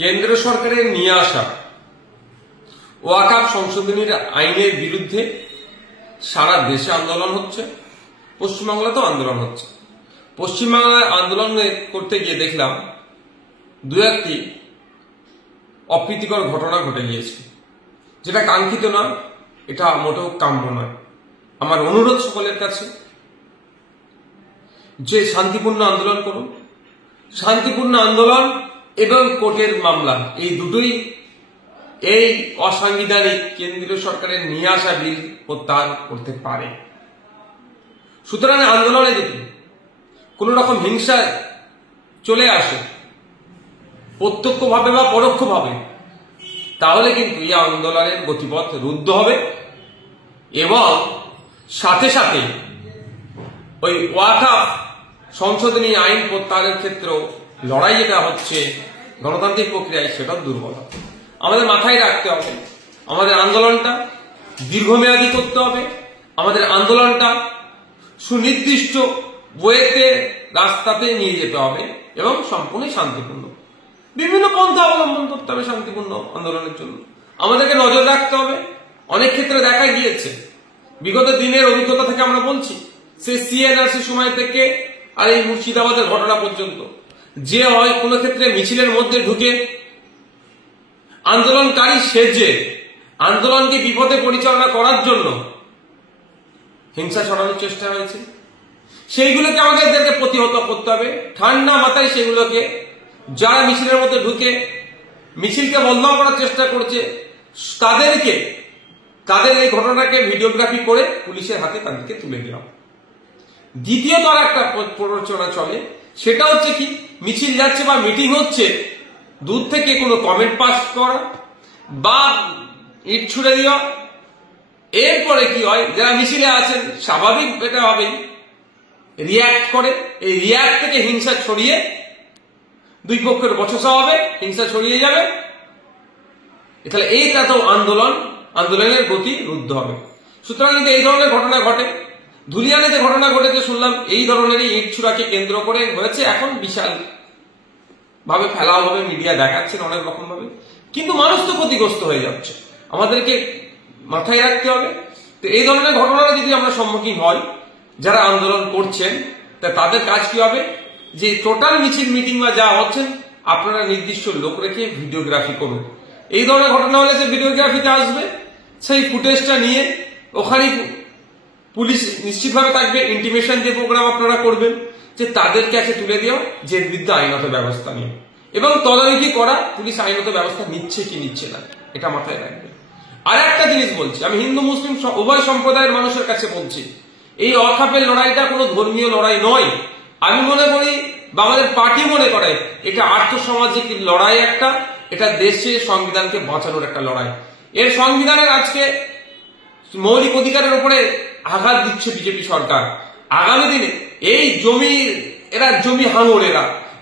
কেন্দ্র সরকারের নিয়ে আসা ওয়াকফ সংশোধনীর আইনের বিরুদ্ধে সারা দেশে আন্দোলন হচ্ছে, পশ্চিমবাংলাতেও আন্দোলন হচ্ছে। পশ্চিমবাংলায় আন্দোলন করতে গিয়ে দেখলাম দু একটি অপ্রীতিকর ঘটনা ঘটে গিয়েছে, যেটা কাঙ্ক্ষিত না, এটা মোটেও কাম্য নয়। আমার অনুরোধ সকলের কাছে যে শান্তিপূর্ণ আন্দোলন করুন। শান্তিপূর্ণ আন্দোলন এবং কোর্টের মামলা এই দুটোই এই অসাংবিধানিক কেন্দ্রীয় সরকারের নিয়ে আসা বিল প্রত্যাহার করতে পারে। সুতরাং আন্দোলনে যদি কোন রকম হিংসা চলে আসে প্রত্যক্ষভাবে বা পরোক্ষভাবে, তাহলে কিন্তু এই আন্দোলনের গতিপথ রুদ্ধ হবে এবং সাথে সাথে ওই ওয়াকফ সংশোধনী আইন প্রত্যাহারের ক্ষেত্রেও লড়াই যেটা হচ্ছে গণতান্ত্রিক প্রক্রিয়ায়, সেটা দুর্বল হবে। আমাদের মাথায় রাখতে হবে, আমাদের আন্দোলনটা দীর্ঘমেয়াদী করতে হবে, আমাদের আন্দোলনটা সুনির্দিষ্ট ওয়েতে রাস্তাতে নিয়ে যেতে হবে এবং সম্পূর্ণ শান্তিপূর্ণ। বিভিন্ন পন্থা অবলম্বন করতে হবে শান্তিপূর্ণ আন্দোলনের জন্য। আমাদেরকে নজর রাখতে হবে। অনেক ক্ষেত্রে দেখা গিয়েছে, বিগত দিনের অভিজ্ঞতা থেকে আমরা বলছি, সে সিএনআরসি সময় থেকে আর এই মুর্শিদাবাদের ঘটনা পর্যন্ত, যে হয় কোনো ক্ষেত্রে মিছিলের মধ্যে ঢুকে আন্দোলনকারী সেজে আন্দোলনকে বিপদে পরিচালনা করার জন্য হিংসা ছড়ানোর চেষ্টা হয়েছে। সেইগুলোকে আমাদেরকে প্রতিহত করতে হবে ঠান্ডা মাথায়। সেগুলোকে যারা মিছিলের মধ্যে ঢুকে মিছিলকে বন্ধ করার চেষ্টা করছে, তাদের এই ঘটনাকে ভিডিওগ্রাফি করে পুলিশের হাতে তাদেরকে তুলে দেওয়া। দ্বিতীয়ত আর একটা প্ররোচনা চলে, সেটা হচ্ছে কি, মিছিল যাচ্ছে বা মিটিং হচ্ছে, দূর থেকে কোনো কমেন্ট পাস করা বা ইট ছুড়ে দেওয়া। এরপরে কি হয়, যারা মিছিলে আছেন স্বাভাবিক এটা হবেই রিয়াক্ট করে, এই রিয়াক্ট থেকে হিংসা ছড়িয়ে দুই পক্ষের বচসা হবে, হিংসা ছড়িয়ে যাবে। তাহলে এইটা তো আন্দোলনের গতি রুদ্ধ হবে। সুতরাং যদি এই ধরনের ঘটনা ঘটে, ধুলিয়ানে যে ঘটনা ঘটেছে শুনলাম এই ধরনেরই ইট ছুড়াকে কেন্দ্র করে হয়েছে, এখন বিশাল ভাবে ফেলাও হবে, মিডিয়া দেখাচ্ছেন অনেক রকম ভাবে, কিন্তু মানুষ তো ক্ষতিগ্রস্ত হয়ে যাচ্ছে। আমাদেরকে মাথায় রাখতে হবে। তো এই ধরনের ঘটনার যদি আমরা সম্মুখীন হই, যারা আন্দোলন করছেন, তাদের কাজ কি হবে, যে টোটাল মিছিল মিটিং বা যা হচ্ছেন আপনারা নির্দিষ্ট লোক রেখে ভিডিওগ্রাফি করুন। এই ধরনের ঘটনা হলে যে ভিডিওগ্রাফিতে আসবে, সেই ফুটেজটা নিয়ে ওখানে পুলিশ নিশ্চিতভাবে থাকবে, ইন্টিমেশন যে প্রোগ্রাম আপনারা করবেন, যে তাদের কাছে তুলে দেওয়া, যে বিরুদ্ধে আইনত ব্যবস্থা নিয়ে এবং তদারকি করা পুলিশ আইনত ব্যবস্থা নিচ্ছে কি নিচ্ছে না, এটা মাথায় রাখবে। আর একটা জিনিস বলছি, আমি হিন্দু মুসলিম উভয় সম্প্রদায়ের মানুষের কাছে বলছি, এই ওয়াকফের লড়াইটা কোনো ধর্মীয় লড়াই নয়। আমি মনে করি বা আমাদের পার্টি মনে করে এটা আর্থসামাজিক লড়াই একটা, এটা দেশে সংবিধানকে বাঁচানোর একটা লড়াই। এর সংবিধানের আজকে মৌলিক অধিকারের উপরে আঘাত দিচ্ছে বিজেপি সরকার। আগামী দিনে এই এরা জমি হাঙর,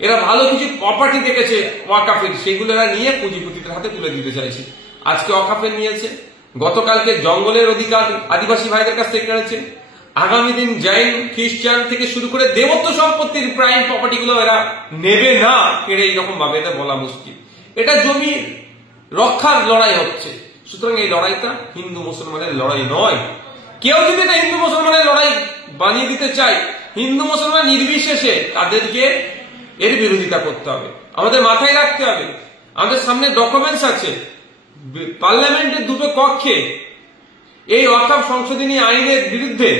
এরা ভালো কিছু প্রপার্টি দেখেছে ওয়াকফের, সেগুলো এরা নিয়ে পুঁজিপতিদের হাতে তুলে দিতে চাইছে। আজকে ওয়াকফের নিয়েছে, গতকালকে জঙ্গলের অধিকার আদিবাসী ভাইদের কাছ থেকে কেড়েছে, আগামী দিন জৈন খ্রিস্টান থেকে শুরু করে দেবত্ব সম্পত্তির প্রাইম প্রপার্টি গুলো এরা নেবে না কেড়ে, এইরকম ভাবে এটা বলা মুশকিল। এটা জমি রক্ষার লড়াই হচ্ছে। সুতরাং এই লড়াইটা হিন্দু মুসলমানের লড়াই নয়। কেউ যদি এটা হিন্দু মুসলমানের লড়াই বানিয়ে দিতে চায়, হিন্দু মুসলমান নির্বিশেষে তাদেরকে এর বিরোধিতা করতে হবে। আমাদের মাথায় রাখতে হবে, আমাদের সামনে ডকুমেন্টস আছে, পার্লামেন্টের দুটো কক্ষে এই ওয়াকফ সংশোধনী আইনের বিরুদ্ধে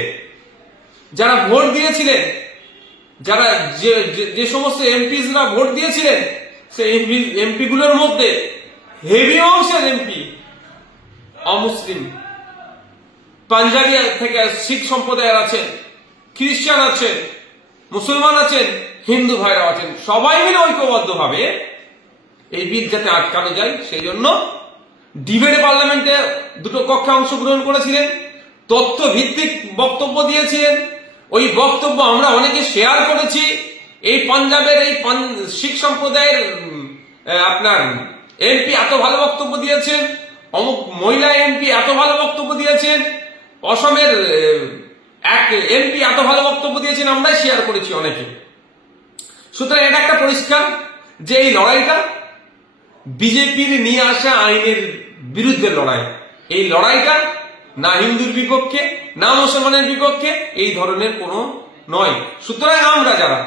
যারা ভোট দিয়েছিলেন, যারা যে সমস্ত এমপিরা ভোট দিয়েছিলেন, সেই এমপি গুলোর মধ্যে হেভি অংশের এমপি অমুসলিম, পাঞ্জাবি থেকে শিখ সম্প্রদায়ের আছেন, খ্রিস্টান আছেন, মুসলমান আছেন, হিন্দু ভাইরা আছেন। সবাই মিলে ঐক্যবদ্ধ ভাবে এই বিল যাতে আটকানো যায়, সেই জন্য ডিবেটে পার্লামেন্টে দুটো কক্ষে অংশগ্রহণ করেছিলেন, তথ্য ভিত্তিক বক্তব্য দিয়েছিলেন। ওই বক্তব্য আমরা অনেকে শেয়ার করেছি। এই পাঞ্জাবের এই শিখ সম্প্রদায়ের আপনার এমপি এত ভালো বক্তব্য দিয়েছেন, অমুক মহিলা এমপি এত ভালো বক্তব্য দিয়েছেন, অসমের এক এমপি এত ভালো বক্তব্য দিয়েছেন, আমরাই শেয়ার করেছি অনেকে। সুতরাং এটা একটা পরিষ্কার যে এই লড়াইটা বিজেপির নিয়ে আসা আইনের বিরুদ্ধে লড়াই। এই লড়াইটা না হিন্দুর বিপক্ষে না মুসলমানের বিপক্ষে এই ধরনের কোনো নয়। সুতরাং আমরা যারা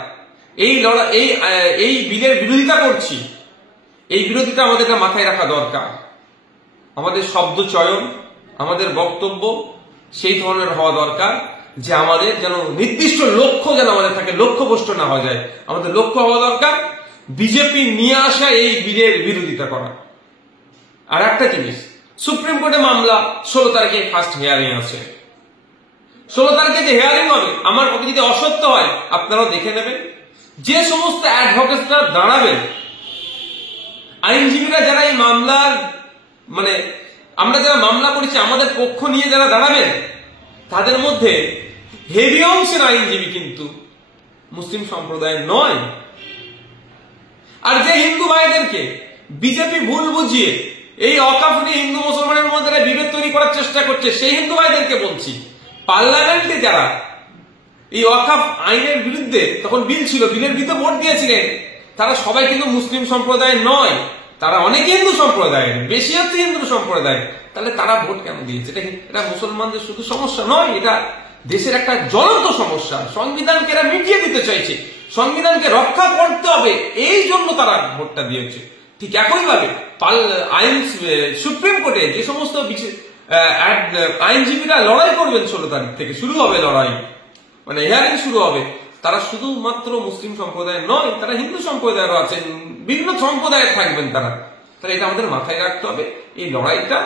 এই বিলের বিরোধিতা করছি, এই বিরোধিতা আমাদেরকে মাথায় রাখা দরকার। আমাদের শব্দ চয়ন, আমাদের বক্তব্য সেই ধরনের হওয়া দরকার যে আমাদের যেন নির্দিষ্ট লক্ষ্য যেন আমাদের থাকে, লক্ষ্যভ্রষ্ট না হওয়া যায়। আমাদের লক্ষ্য হওয়া দরকার বিজেপি নিয়ে আসা এই বিলের বিরোধিতা করা। আর একটা জিনিস, সুপ্রিম কোর্টে মামলা 16 তারিখে ফার্স্ট হিয়ারিং আছে। 16 তারিখে যে হিয়ারিং হবে, আমার কথা যদি অসত্য হয় আপনারাও দেখে নেবেন। যে সমস্ত অ্যাডভোকেটরা দাঁড়াবেন, আইনজীবীরা যারা এই মামলার আমরা যারা মামলা করেছি আমাদের পক্ষ নিয়ে যারা দাঁড়াবেন, তাদের মধ্যে হেভি অংশের আইনজীবী কিন্তু মুসলিম সম্প্রদায়ের নয়। আর যে হিন্দু ভাইদেরকে বিজেপি ভুল বুঝিয়ে এই অকাফ নিয়ে হিন্দু মুসলমানের মধ্যে বিভেদ তৈরি করার চেষ্টা করছে, সেই হিন্দু ভাইদেরকে বলছি, পার্লামেন্টে যারা এই ওয়াকফ আইনের বিরুদ্ধে তখন বিল ছিল, বিলের বিরুদ্ধে ভোট দিয়েছিলেন, তারা সবাই কিন্তু মুসলিম সম্প্রদায়ের নয়, তারা অনেকে হিন্দু সম্প্রদায়ের, বেশি হচ্ছে হিন্দু সম্প্রদায়। তাহলে তারা ভোট কেন দিয়েছে? এটা মুসলমানদের শুধু সমস্যা নয়, এটা দেশের একটা জ্বলন্ত সমস্যা। সংবিধানকে এরা মিটিয়ে দিতে চাইছে, সংবিধানকে রক্ষা করতে হবে, এই জন্য তারা ভোটটা দিয়েছে। ঠিক একইভাবে সুপ্রিম কোর্টে যে সমস্ত আইনজীবীরা লড়াই করবেন, 16 তারিখ থেকে শুরু হবে লড়াই, হিয়ারিং শুরু হবে, তারা শুধুমাত্র মুসলিম সম্প্রদায়ের নয়, তারা হিন্দু সম্প্রদায়েরও আছেন, বিভিন্ন সম্প্রদায়ের থাকবেন তারা। তাহলে এটা আমাদের মাথায় রাখতে হবে। এই লড়াইটা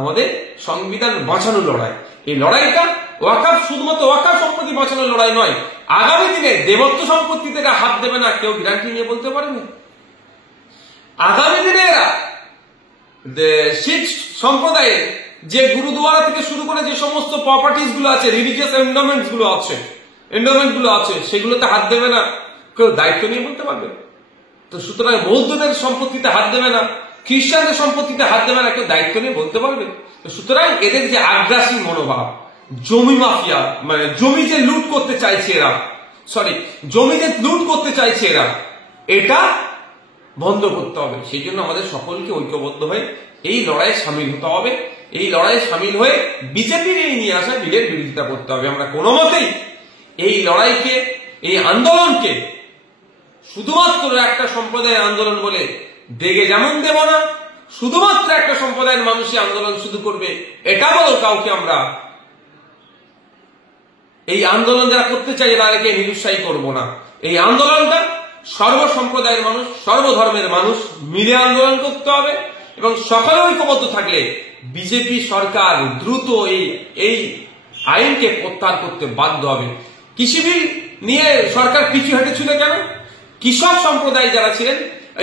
আমাদের সংবিধান বাঁচানোর লড়াই। এই লড়াইটা ওয়াকফ শুধুমাত্র ওয়াকফ সম্পত্তি বাঁচানোর লড়াই নয়। আগামী দিনে দেবত্ব সম্পত্তি থেকে হাত দেবে না কেউ গ্যারান্টি নিয়ে বলতে পারে না। আগামী দিনে এরা শিখ সম্প্রদায়ের যে গুরুদুয়ারা থেকে শুরু করে যে সমস্ত প্রপার্টিজ গুলো আছে, রিলিজিয়াস এন্ডোমেন্টস গুলো আছে, সেগুলোতে হাত দেবে না কেউ দায়িত্ব নিয়ে বলতে পারবে। তো সুতরাং বৌদ্ধদের সম্পত্তিতে হাত দেবে না, খ্রিস্টানদের সম্পত্তিতে হাত দেবে না কেউ দায়িত্ব নিয়ে বলতে পারবে। সুতরাং এদের যে আগ্রাসী মনোভাব, জমি মাফিয়া, জমি যে লুট করতে চাইছে এরা, এটা বন্ধ করতে হবে। সেই জন্য আমাদের সকলকে ঐক্যবদ্ধ হয়ে এই লড়াইয়ে সামিল হতে হবে। এই লড়াইয়ে সামিল হয়ে বিজেপির নিয়ে আসা বিলের বিরোধিতা করতে হবে। আমরা কোনো মতেই এই লড়াইকে, এই আন্দোলনকে শুধুমাত্র একটা সম্প্রদায়ের আন্দোলন বলে দেগে যেমন দেব না, শুধুমাত্র একটা সম্প্রদায়ের মানুষই আন্দোলন শুধু করবে এটা বলো কাউকে আমরা এই আন্দোলন যারা করতে চাই তাদেরকে নিরুৎসাহী করব না। এই আন্দোলনটা সর্বসম্প্রদায়ের মানুষ, সর্বধর্মের মানুষ মিলে আন্দোলন করতে হবে এবং সকলে ঐক্যবদ্ধ থাকলে বিজেপি সরকার দ্রুত এই আইনকে প্রত্যাহার করতে বাধ্য হবে। কৃষি বিল নিয়ে সরকার পিছু হেঁটেছিল কেন? কৃষক সম্প্রদায় যারা ছিলেন,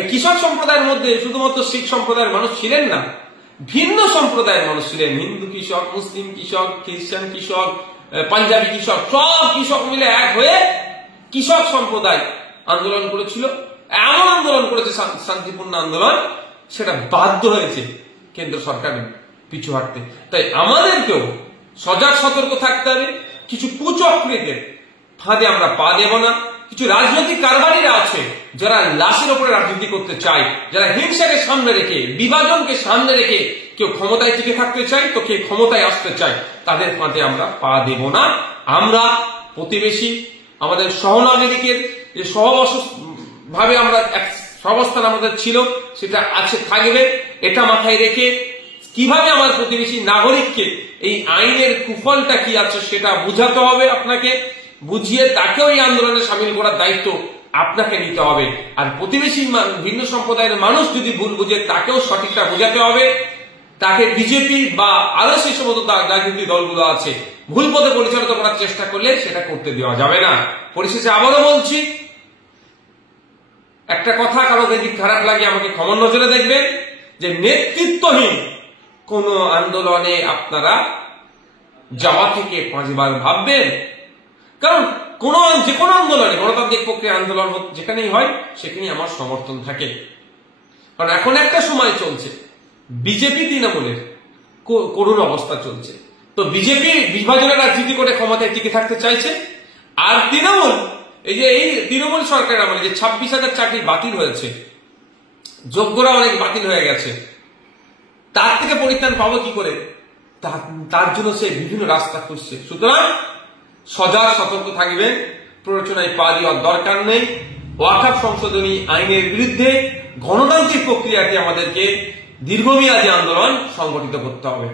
কৃষক সম্প্রদায়ের মধ্যে শুধুমাত্র শিখ সম্প্রদায়ের মানুষ ছিলেন না, ভিন্ন সম্প্রদায়ের মানুষ ছিলেন। হিন্দু কৃষক, মুসলিম কৃষক, খ্রিস্টান কৃষক, পাঞ্জাবি কৃষক, সব কৃষক মিলে এক হয়ে কৃষক সম্প্রদায় আন্দোলন করেছিল। এমন আন্দোলন করেছে, শান্তিপূর্ণ আন্দোলন, সেটা বাধ্য হয়েছে কেন্দ্র সরকার পিছু হাঁটতে। তাই আমাদেরকেও সজাগ সতর্ক থাকতে হবে। কিছু কুচক্রীদের ফাঁদে আমরা পা দেব না। কিছু রাজনৈতিক কারবারিরা আছে যারা লাশের উপরে রাজনীতি করতে চায়, যারা হিংসাকে সামনে রেখে, বিভাজনকে সামনে রেখে কেউ ক্ষমতায় টিকে থাকতে চায় তো কেউ ক্ষমতায় আসতে চায়, তাদের ফাঁদে আমরা পা দেব না। আমরা প্রতিবেশী, আমাদের সহনাগরিকের যে ভাবে আমরা সহাবস্থান আমাদের ছিল সেটা আছে, থাকবে। এটা মাথায় রেখে কিভাবে আমার প্রতিবেশী নাগরিককে এই আইনের কুফলটা কি আছে সেটা বুঝাতে হবে, আপনাকে বুঝিয়ে তাকেও এই আন্দোলনে সামিল করার দায়িত্ব আপনাকে নিতে হবে। আর প্রতিবেশী ভিন্ন সম্প্রদায়ের মানুষ যদি ভুল বুঝে তাকেও সঠিকটা বোঝাতে হবে। তাকে বিজেপি বা আরো সেই সমস্ত রাজনৈতিক দলগুলো আছে ভুল পথে পরিচালিত করার চেষ্টা করলে সেটা করতে দেওয়া যাবে না। পরিশেষে আবারও বলছি, একটা কথা কারো যদি খারাপ লাগে আমাকে ক্ষমা নজরে দেখবেন, যে নেতৃত্বহীন কোন আন্দোলনে আপনারা যাওয়া থেকে 5 বার ভাববেন। কারণ যে কোনো আন্দোলনে, গণতান্ত্রিক প্রক্রিয়া আন্দোলন যেখানেই হয় সেখানেই আমার সমর্থন থাকে। কারণ এখন একটা সময় চলছে, বিজেপি তৃণমূলের করুণ অবস্থা চলছে। তো বিজেপি বিভাজনের রাজনীতি করে ক্ষমতায় টিকে থাকতে চাইছে, আর তৃণমূল এই তৃণমূল সরকার আমলে যে 26,000 চাকরি বাতিল হয়েছে, যোগ্যরা অনেক বাতিল হয়ে গেছে, তার থেকে পরিত্রাণ পাবো কি করে? তার জন্য সে বিভিন্ন রাস্তা খুঁজছে। সুতরাং সজাগ সতর্ক থাকবেন, প্ররোচনায় পা দেওয়ার দরকার নেই। ওয়াকফ সংশোধনী আইনের বিরুদ্ধে গণতান্ত্রিক প্রক্রিয়াটি আমাদেরকে দীর্ঘমেয়াদী আন্দোলন সংগঠিত করতে হবে।